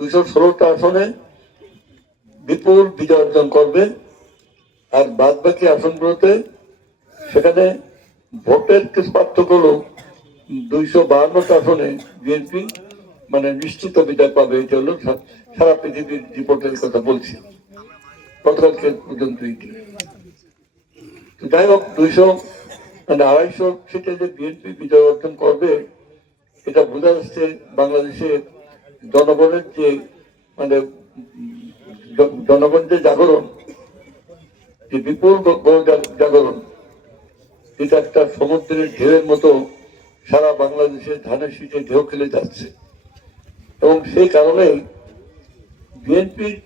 216টা আসনে বিপুল বিজয় অর্জন করবে। আর বাদ বাকি আসনগুলোতে সেখানে ভোটের কিছু পার্থক্য হলো 252টা আসনে বিএনপি মানে নিশ্চিত বিজয় পাবে। এটা হলো সারা পৃথিবীর রিপোর্টের কথা বলছি, গতকালকে পর্যন্ত। যাই হোক, 200 সিটে যে বিএনপি বিজয় অর্জন করবে, এটা বোঝা যাচ্ছে বাংলাদেশের জনগণের যে মানে জনগণ যে জাগরণ, যে বিপুল জাগরণ, এটা একটা সমুদ্রের ঢেউয়ের মতো সারা বাংলাদেশে ধানের শীষে ঢেউ খেলে যাচ্ছে। এবং সেই কারণেই বিএনপির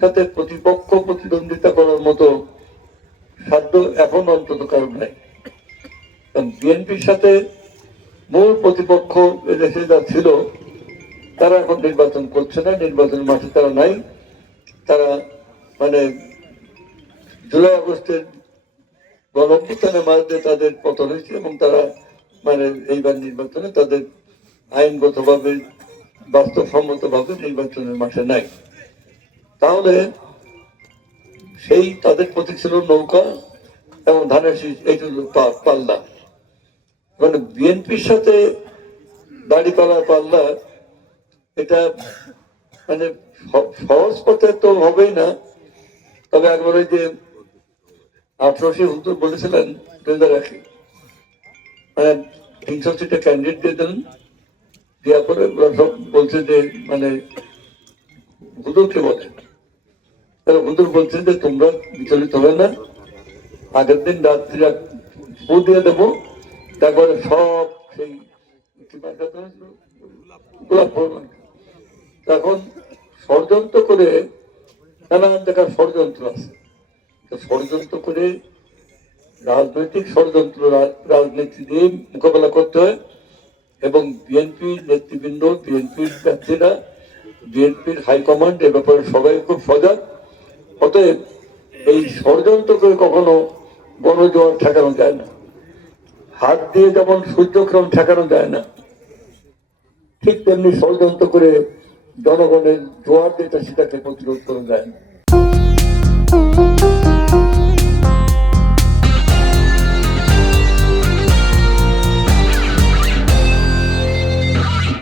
সাথে প্রতিপক্ষ প্রতিদ্বন্দ্বিতা করার মতো সাধ্য এখন অন্তত কারণ নাই। বিএনপির সাথে মূল প্রতিপক্ষ এদেশে যা ছিল, তারা এখন নির্বাচন করছে না, নির্বাচনের মাঠে তারা নাই। তারা মানে জুলাই আগস্টের গণঅভ্যুত্থানের মাঝে তাদের পতন হয়েছে এবং তারা মানে এইবার নির্বাচনে তাদের আইনগতভাবে বাস্তবসম্মতভাবে নির্বাচনের মাঠে নাই। তাহলে সেই তাদের প্রতীক ছিল নৌকা এবং ধানের শীষ, এইটা পাল্লা। মানে বিএনপির সাথে দাঁড়িপাল্লার পাল্লা, এটা মানে সহজ পথে তো হবেই না। তবে একবার ওই যে 1800 হুজুর বলেছিলেন 2001 মানে 300 সিটে ক্যান্ডিডেট দিয়ে দিলেন, দেওয়ার পরে সব বলছে যে মানে হুজুরকে বলে, হুজুর বলছে যে তোমরা বিচলিত হবে না, আগের দিন রাত্রি ফু দিয়ে দেবো, তারপরে সব সেই এখন ষড়যন্ত্র করে, নানান জায়গার ষড়যন্ত্র আছে, ষড়যন্ত্র করে রাজনৈতিক ষড়যন্ত্র রাজনীতি দিয়ে মোকাবেলা করতে হয়। এবং বিএনপির নেতৃবৃন্দ, বিএনপির প্রার্থীরা, বিএনপির হাইকমান্ড এ ব্যাপারে সবাই খুব সজাগ। অতএব এই ষড়যন্ত্র করে কখনো গণজোয়ার ঠেকানো যায় না। হাত দিয়ে যেমন সূর্যক্রম ঠেকানো যায় না, ঠিক তেমনি ষড়যন্ত্র করে জনগণের জোয়ার যেটা সেটাকে প্রতিরোধ করা যায় না।